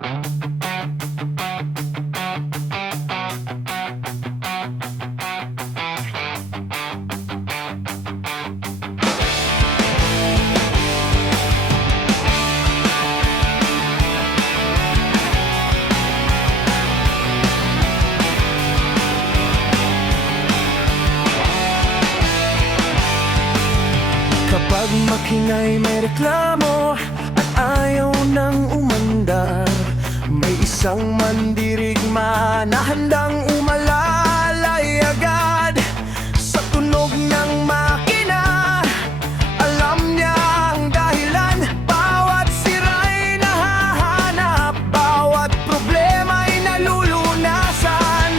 Kapag makina'y may reklamo at ayaw nang umandar, may isang mandirigma na handang umalalay agad. Sa tunog ng makina, alam niya ang dahilan. Bawat sira'y nahahanap, bawat problema'y nalulunasan.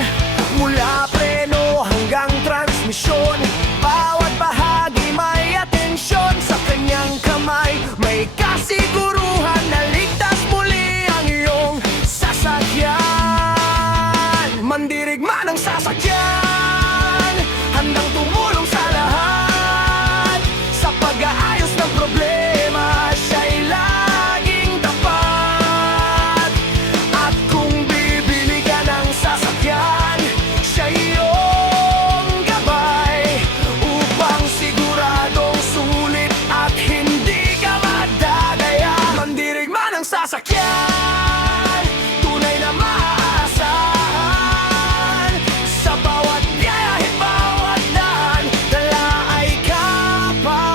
Mula preno hanggang transmisyon, bawat bahagi may atensyon. Sa kanyang kamay may kasiguruhan na ligtas muli ang iyong sasakyan. Mandirigma ng sasakyan, handang tumulong sa lahat. Sa pag-aayos ng problema, siya'y laging tapat. At kung bibili ka ng sasakyan, siya iyong gabay, upang siguradong sulit at hindi ka madadaya. Mandirigma ng sasakyan, tunay na maaasahan. Sa bawat biyahe, bawat daan, dala ay kapanatagan.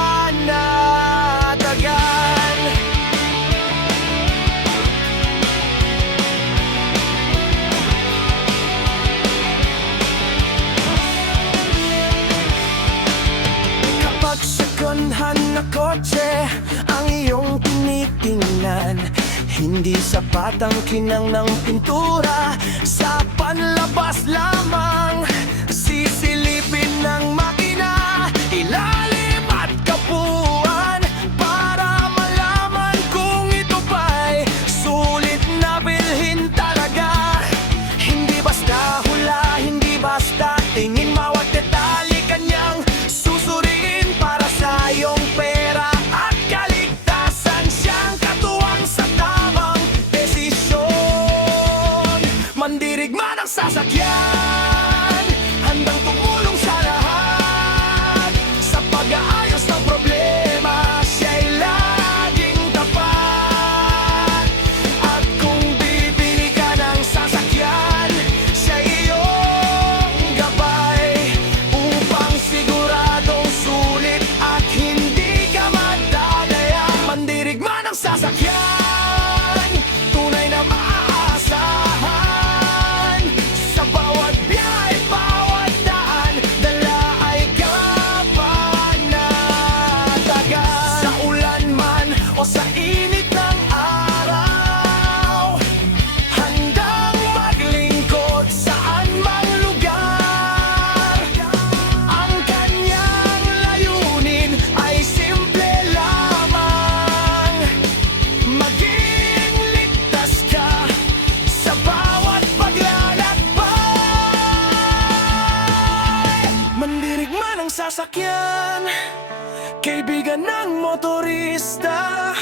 Kapag second-hand na kotse ang iyong tinitingnan, hindi sapat ang kinang ng pintura, sa panlabas lamang. Sisilipin ng makina, ilalim at kabuuan, para malaman kung ito ba'y sulit na bilhin talaga. Hindi basta hula, hindi basta tingin, bawat detalye kanyang susuriin para sa iyong pera at kaligtasan. Siyang katuwang sa tamang desisyon. Mandirigma ng sasakyan, handang tumulong sa lahat. Sa pag-aayos ng problema, siya'y laging tapat. At kung bibili ka ng sasakyan, siya iyong gabay, upang siguradong sulit at hindi ka madadaya. Mandirigma ng sasakyan, tunay na maaasahan. Sa bawat biyahe, bawat daan, dala ay kapanatagan. Sa ulan man o sa init ng araw, handang maglingkod saan mang lugar. Ang kanyang layunin ay simple lamang: maging ligtas ka sa bawat paglalakbay. Mandirigma ng sasakyan, kaibigan ng motorista,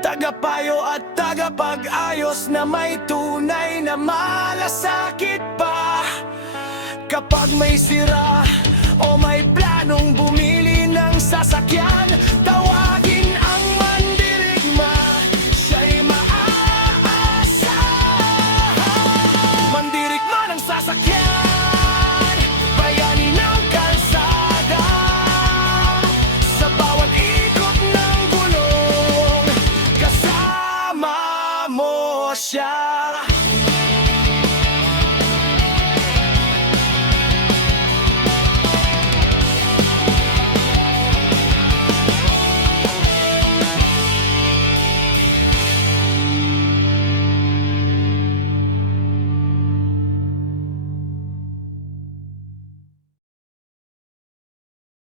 tagapayo at tagapag-ayos na may tunay na malasakit pa. Kapag may sira o may planong bumili ng sasakyan,